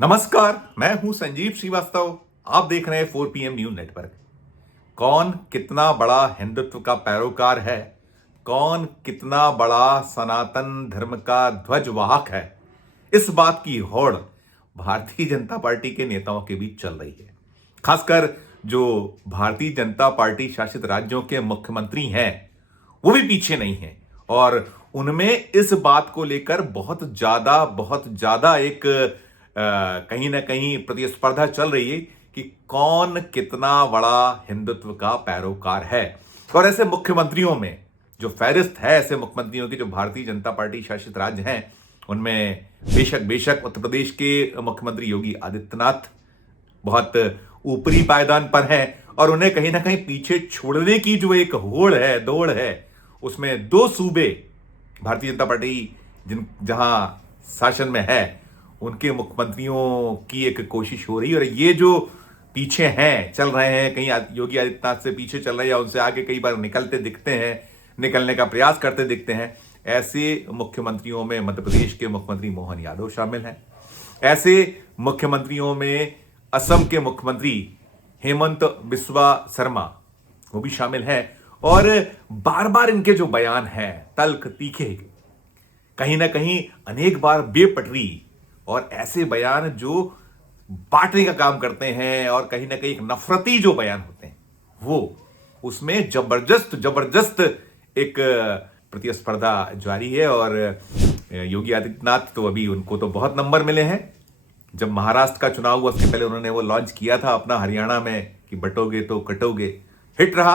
नमस्कार, मैं हूं संजीव श्रीवास्तव। आप देख रहे हैं 4PM न्यूज नेटवर्क। कौन कितना बड़ा हिंदुत्व का पैरोकार है, कौन कितना बड़ा सनातन धर्म का ध्वजवाहक है, इस बात की होड़ भारतीय जनता पार्टी के नेताओं के बीच चल रही है। खासकर जो भारतीय जनता पार्टी शासित राज्यों के मुख्यमंत्री हैं, वो भी पीछे नहीं हैं और उनमें इस बात को लेकर बहुत ज्यादा एक कहीं ना कहीं प्रतिस्पर्धा चल रही है कि कौन कितना बड़ा हिंदुत्व का पैरोकार है। और ऐसे मुख्यमंत्रियों में जो फहरिस्त है, ऐसे मुख्यमंत्रियों की जो भारतीय जनता पार्टी शासित राज्य हैं, उनमें बेशक उत्तर प्रदेश के मुख्यमंत्री योगी आदित्यनाथ बहुत ऊपरी पायदान पर हैं और उन्हें कहीं ना कहीं पीछे छोड़ने की जो एक होड़ है, दौड़ है, उसमें दो सूबे भारतीय जनता पार्टी जहां शासन में है, उनके मुख्यमंत्रियों की एक कोशिश हो रही है। और ये जो पीछे हैं, चल रहे हैं, कहीं योगी आदित्यनाथ से पीछे चल रहे हैं या उनसे आगे कई बार निकलते दिखते हैं, निकलने का प्रयास करते दिखते हैं, ऐसे मुख्यमंत्रियों में मध्य प्रदेश के मुख्यमंत्री मोहन यादव शामिल हैं। ऐसे मुख्यमंत्रियों में असम के मुख्यमंत्री हेमंत बिस्वा शर्मा वो भी शामिल हैं। और बार बार इनके जो बयान हैं तल्ख तीखे, कहीं ना कहीं अनेक बार बेपटरी और ऐसे बयान जो बांटने का काम करते हैं और कहीं ना कहीं एक नफरती जो बयान होते हैं, वो उसमें जबरदस्त एक प्रतिस्पर्धा जारी है। और योगी आदित्यनाथ तो अभी उनको तो बहुत नंबर मिले हैं। जब महाराष्ट्र का चुनाव हुआ उसके पहले उन्होंने वो लॉन्च किया था अपना हरियाणा में कि बटोगे तो कटोगे, हिट रहा,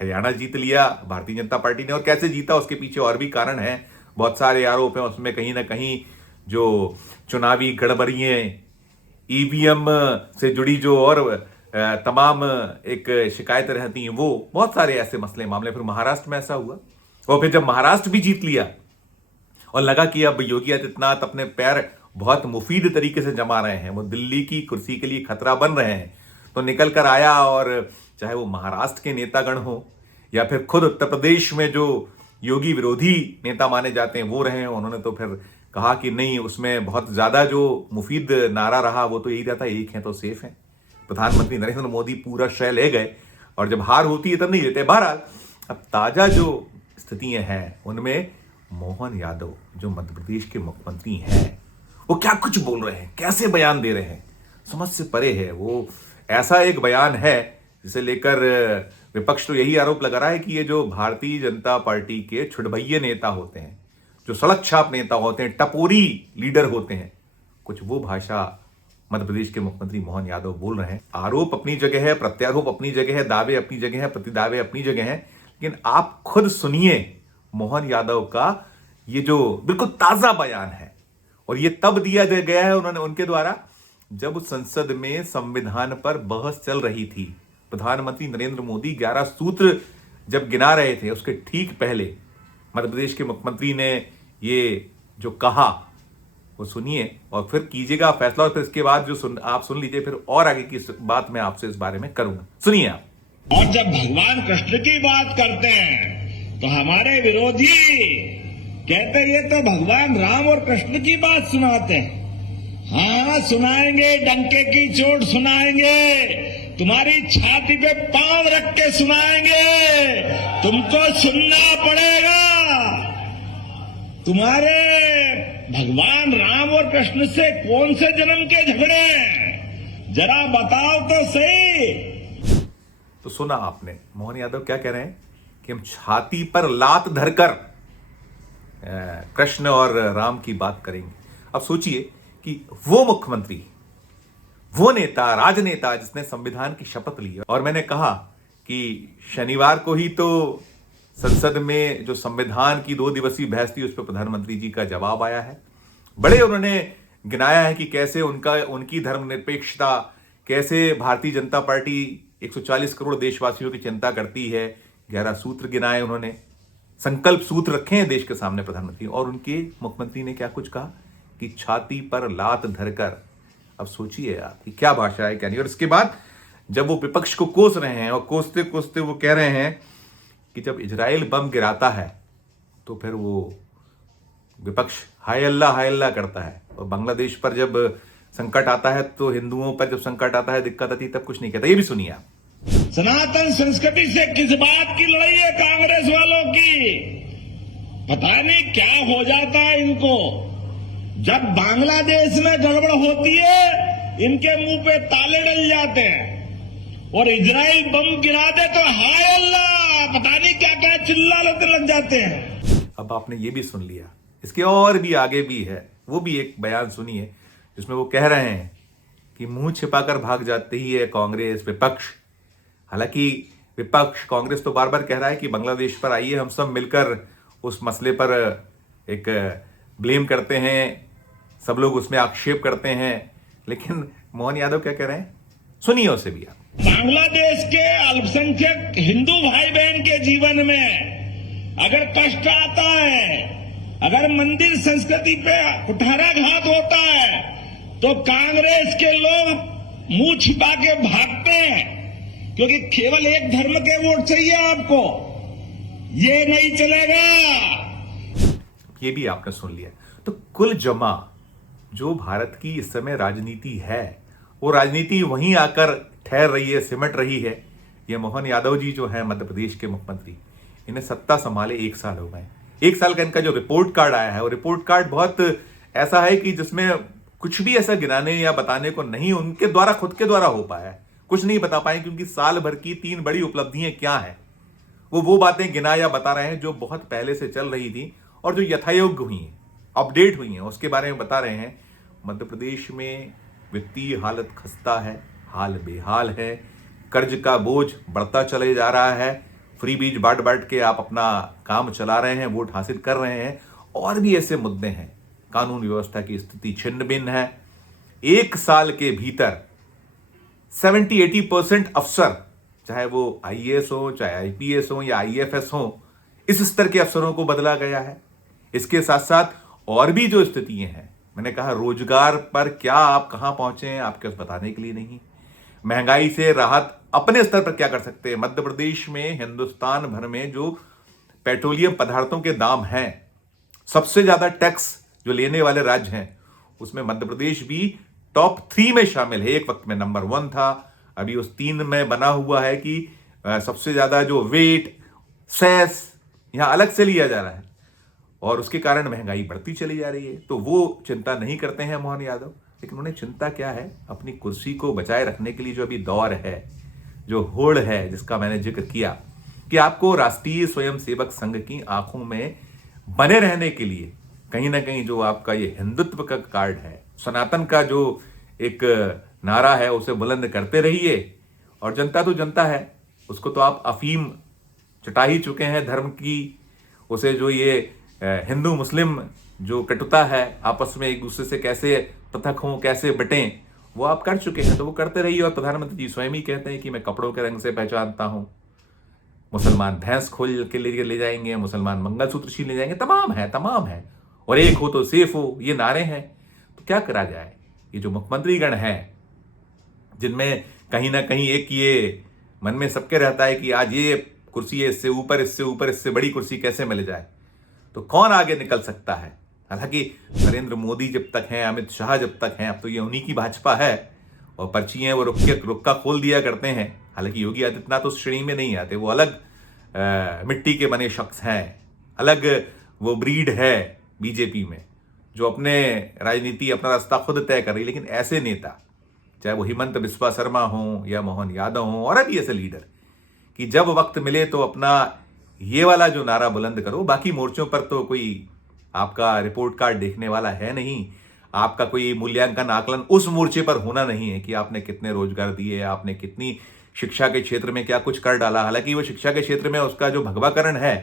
हरियाणा जीत लिया भारतीय जनता पार्टी ने। और कैसे जीता उसके पीछे और भी कारण है, बहुत सारे आरोप हैं उसमें। कहीं ना कहीं जो चुनावी गड़बड़ियां, ईवीएम से जुड़ी जो और तमाम एक शिकायतें रहती हैं, वो बहुत सारे ऐसे मसले मामले। फिर महाराष्ट्र में ऐसा हुआ और फिर जब महाराष्ट्र भी जीत लिया और लगा कि अब योगी आदित्यनाथ अपने पैर बहुत मुफीद तरीके से जमा रहे हैं, वो दिल्ली की कुर्सी के लिए खतरा बन रहे हैं, तो निकल कर आया। और चाहे वो महाराष्ट्र के नेतागण हो या फिर खुद उत्तर प्रदेश में जो योगी विरोधी नेता माने जाते हैं वो रहे हैं, उन्होंने तो फिर कहा कि नहीं, उसमें बहुत ज्यादा जो मुफीद नारा रहा वो तो यही रहता, एक है तो सेफ है। प्रधानमंत्री नरेंद्र मोदी पूरा श्रेय ले गए और जब हार होती है तब नहीं देते। बहरहाल अब ताजा जो स्थितियां हैं उनमें मोहन यादव जो मध्य प्रदेश के मुख्यमंत्री हैं, वो क्या कुछ बोल रहे हैं, कैसे बयान दे रहे हैं, समझ से परे है। वो ऐसा एक बयान है जिसे लेकर विपक्ष तो यही आरोप लगा रहा है कि ये जो भारतीय जनता पार्टी के छुड़भैये नेता होते हैं, जो सड़क छाप नेता होते हैं, टपोरी लीडर होते हैं, कुछ वो भाषा मध्य प्रदेश के मुख्यमंत्री मोहन यादव बोल रहे हैं। आरोप अपनी जगह है, प्रत्यारोप अपनी जगह है, दावे अपनी जगह है, प्रतिदावे अपनी जगह है, लेकिन आप खुद सुनिए मोहन यादव का ये जो बिल्कुल ताजा बयान है। और ये तब दिया गया है उनके द्वारा जब संसद में संविधान पर बहस चल रही थी। प्रधानमंत्री नरेंद्र मोदी 11 सूत्र जब गिना रहे थे, उसके ठीक पहले मध्य प्रदेश के मुख्यमंत्री ने ये जो कहा वो सुनिए और फिर कीजिएगा फैसला। और फिर इसके बाद जो आप सुन लीजिए, फिर और आगे की बात मैं आपसे इस बारे में करूंगा। सुनिए आप। और जब भगवान कृष्ण की बात करते हैं तो हमारे विरोधी कहते ये तो भगवान राम और कृष्ण की बात सुनाते हैं। हाँ, सुनाएंगे, डंके की चोट सुनाएंगे, तुम्हारी छाती पे पांव रख के सुनाएंगे, तुमको सुनना पड़ेगा। तुम्हारे भगवान राम और कृष्ण से कौन से जन्म के झगड़े हैं, जरा बताओ तो सही। तो सुना आपने मोहन यादव क्या कह रहे हैं कि हम छाती पर लात धरकर कृष्ण और राम की बात करेंगे। अब सोचिए कि वो मुख्यमंत्री, वो नेता, राजनेता जिसने संविधान की शपथ ली। और मैंने कहा कि शनिवार को ही तो संसद में जो संविधान की 2 दिवसीय बहस थी उस पर प्रधानमंत्री जी का जवाब आया है। बड़े उन्होंने गिनाया है कि कैसे उनकी धर्मनिरपेक्षता, कैसे भारतीय जनता पार्टी 140 करोड़ देशवासियों की चिंता करती है। 11 सूत्र गिनाए उन्होंने, संकल्प सूत्र रखे हैं देश के सामने प्रधानमंत्री। और उनके मुख्यमंत्री ने क्या कुछ कहा कि छाती पर लात धरकर। अब सोचिए आप कि क्या भाषा है, क्या नहीं। और इसके बाद जब वो विपक्ष को कोस रहे हैं और कोसते कोसते वो कह रहे हैं कि जब इजराइल बम गिराता है तो फिर वो विपक्ष हाय अल्लाह करता है, और बांग्लादेश पर जब संकट आता है तो हिंदुओं पर जब संकट आता है, दिक्कत आती है, तब कुछ नहीं कहता। ये भी सुनिए आप। सनातन संस्कृति से किस बात की लड़ाई है कांग्रेस वालों की? पता नहीं क्या हो जाता है इनको। जब बांग्लादेश में गड़बड़ होती है, इनके मुंह पे ताले डल जाते हैं, और इजराइल बम गिरा दे तो हाय अल्लाह, पता नहीं क्या क्या चिल्लाने लग जाते हैं। अब आपने ये भी सुन लिया, इसके और भी आगे भी है। वो भी एक बयान सुनिए जिसमें वो कह रहे हैं कि मुंह छिपाकर भाग जाती ही है कांग्रेस, विपक्ष। हालांकि विपक्ष, कांग्रेस तो बार बार कह रहा है कि बांग्लादेश पर आइए हम सब मिलकर उस मसले पर एक ब्लेम करते हैं, सब लोग उसमें आक्षेप करते हैं, लेकिन मोहन यादव क्या कह रहे हैं, सुनिए उसे भी आप। बांग्लादेश के अल्पसंख्यक हिंदू भाई बहन के जीवन में अगर कष्ट आता है, अगर मंदिर संस्कृति पे कुठाराघात होता है, तो कांग्रेस के लोग मुंह छिपा के भागते हैं, क्योंकि केवल एक धर्म के वोट चाहिए आपको। ये नहीं चलेगा। ये भी आपने सुन लिया। तो कुल जमा जो भारत की इस समय राजनीति है, वो राजनीति वहीं आकर ठहर रही है, सिमट रही है। ये मोहन यादव जी जो है मध्य प्रदेश के मुख्यमंत्री, इन्हें सत्ता संभाले 1 साल हो गए। 1 साल का इनका जो रिपोर्ट कार्ड आया है, वो रिपोर्ट कार्ड बहुत ऐसा है कि जिसमें कुछ भी ऐसा गिनाने या बताने को नहीं उनके द्वारा, खुद के द्वारा हो पाया है। कुछ नहीं बता पाए क्योंकि साल भर की 3 बड़ी उपलब्धियां क्या है, वो बातें गिना या बता रहे हैं जो बहुत पहले से चल रही थी और जो यथायोग्य हुई हैं, अपडेट हुई हैं, उसके बारे में बता रहे हैं। मध्य प्रदेश में वित्तीय हालत खस्ता है, हाल बेहाल है, कर्ज का बोझ बढ़ता चले जा रहा है, फ्री बीज बांट बांट के आप अपना काम चला रहे हैं, वोट हासिल कर रहे हैं, और भी ऐसे मुद्दे हैं। कानून व्यवस्था की स्थिति छिन्न भिन्न है। 1 साल के भीतर 70-80% अफसर, चाहे वो IAS हो, चाहे IPS हो या IFS हो, इस स्तर के अफसरों को बदला गया है। इसके साथ साथ और भी जो स्थितियां हैं, मैंने कहा रोजगार पर क्या आप कहां पहुंचे हैं, आपके पास बताने के लिए नहीं। महंगाई से राहत अपने स्तर पर क्या कर सकते हैं। मध्य प्रदेश में हिंदुस्तान भर में जो पेट्रोलियम पदार्थों के दाम हैं, सबसे ज्यादा टैक्स जो लेने वाले राज्य हैं, उसमें मध्य प्रदेश भी टॉप 3 में शामिल है। एक वक्त में नंबर 1 था, अभी उस 3 में बना हुआ है कि सबसे ज्यादा जो वेट, सेस यहां अलग से लिया जा रहा है, और उसके कारण महंगाई बढ़ती चली जा रही है। तो वो चिंता नहीं करते हैं मोहन यादव, लेकिन उन्हें चिंता क्या है, अपनी कुर्सी को बचाए रखने के लिए जो अभी दौर है, जो होड़ है, जिसका मैंने जिक्र किया कि आपको राष्ट्रीय स्वयंसेवक संघ की आंखों में बने रहने के लिए कहीं ना कहीं जो आपका ये हिंदुत्व का कार्ड है, सनातन का जो एक नारा है, उसे बुलंद करते रहिए। और जनता तो जनता है, उसको तो आप अफीम चटा ही चुके हैं धर्म की। उसे जो ये हिंदू मुस्लिम जो कटुता है, आपस में एक दूसरे से कैसे पृथक हों, कैसे बटें, वो आप कर चुके हैं, तो वो करते रहिए। और प्रधानमंत्री जी स्वयं ही कहते हैं कि मैं कपड़ों के रंग से पहचानता हूं। मुसलमान भैंस खोल के लिए ले जाएंगे, मुसलमान मंगलसूत्र छीन ले जाएंगे, तमाम है। और एक हो तो सेफ हो, ये नारे हैं। तो क्या करा जाए। ये जो मुख्यमंत्रीगण हैं, जिनमें कहीं ना कहीं एक ये मन में सबके रहता है कि आज ये कुर्सी है, इससे ऊपर, इससे बड़ी कुर्सी कैसे मिल जाए, तो कौन आगे निकल सकता है। हालांकि नरेंद्र मोदी जब तक हैं, अमित शाह जब तक हैं, अब तो ये उन्हीं की भाजपा है, और पर्ची है वो रुक्का खोल दिया करते हैं। हालांकि योगी आदित्यनाथ उस श्रेणी में नहीं आते, वो अलग मिट्टी के बने शख्स हैं, अलग वो ब्रीड है बीजेपी में, जो अपने राजनीति, अपना रास्ता खुद तय कर रही। लेकिन ऐसे नेता, चाहे वो हिमंत बिस्वा शर्मा हो या मोहन यादव हो, और अभी ऐसे लीडर, कि जब वक्त मिले तो अपना ये वाला जो नारा बुलंद करो। बाकी मोर्चों पर तो कोई आपका रिपोर्ट कार्ड देखने वाला है नहीं, आपका कोई मूल्यांकन आकलन उस मोर्चे पर होना नहीं है कि आपने कितने रोजगार दिए, आपने कितनी शिक्षा के क्षेत्र में क्या कुछ कर डाला। हालांकि वो शिक्षा के क्षेत्र में उसका जो भगवाकरण है,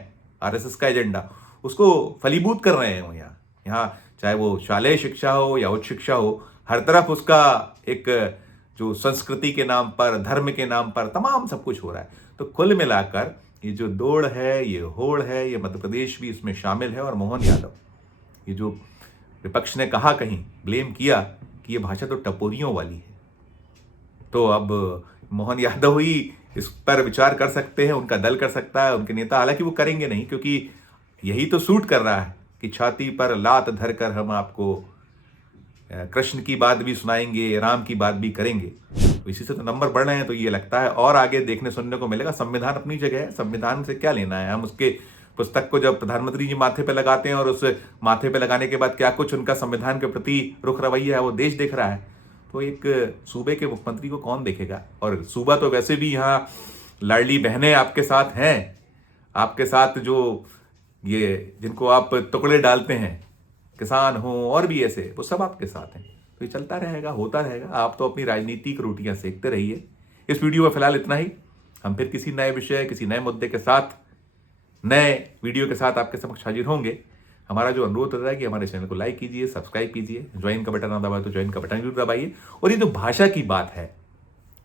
RSS का एजेंडा, उसको फलीभूत कर रहे हैं यहाँ चाहे वो शालेय शिक्षा हो या उच्च शिक्षा हो, हर तरफ उसका एक जो संस्कृति के नाम पर, धर्म के नाम पर तमाम सब कुछ हो रहा है। तो कुल मिलाकर ये जो दौड़ है, ये होड़ है, ये मध्य प्रदेश भी इसमें शामिल है। और मोहन यादव, ये जो विपक्ष ने कहा, कहीं ब्लेम किया कि ये भाषा तो टपोरियों वाली है, तो अब मोहन यादव ही इस पर विचार कर सकते हैं, उनका दल कर सकता है, उनके नेता। हालांकि वो करेंगे नहीं, क्योंकि यही तो सूट कर रहा है कि छाती पर लात धरकर हम आपको कृष्ण की बात भी सुनाएंगे, राम की बात भी करेंगे। तो इसी से तो नंबर बढ़ रहे हैं। तो ये लगता है और आगे देखने सुनने को मिलेगा। संविधान अपनी जगह है, संविधान से क्या लेना है। हम उसके पुस्तक को जब प्रधानमंत्री जी माथे पे लगाते हैं और उस माथे पे लगाने के बाद क्या कुछ उनका संविधान के प्रति रुख रवैया है वो देश देख रहा है, तो एक सूबे के मुख्यमंत्री को कौन देखेगा। और सूबा तो वैसे भी यहाँ लाडली बहनें आपके साथ हैं, आपके साथ जो ये जिनको आप टुकड़े डालते हैं, किसान हो और भी ऐसे, वो सब आपके साथ हैं। तो ये चलता रहेगा, होता रहेगा। आप तो अपनी राजनीतिक रोटियां सेकते रहिए। इस वीडियो में फिलहाल इतना ही। हम फिर किसी नए विषय, किसी नए मुद्दे के साथ, नए वीडियो के साथ आपके समक्ष हाजिर होंगे। हमारा जो अनुरोध होता है कि हमारे चैनल को लाइक कीजिए, सब्सक्राइब कीजिए, ज्वाइन का बटन ना दबाए तो ज्वाइन का बटन जरूर दबाइए। और ये जो भाषा की बात है,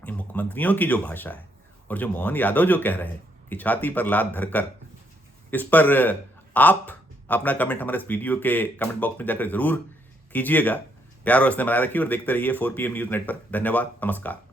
ये मुख्यमंत्रियों की जो भाषा है और जो मोहन यादव जो कह रहे हैं कि छाती पर लात धरकर, इस पर आप अपना कमेंट हमारे इस वीडियो के कमेंट बॉक्स में जाकर जरूर कीजिएगा। प्यार और स्नेह बनाए रखिए और देखते रहिए 4PM न्यूज नेटवर्क। धन्यवाद, नमस्कार।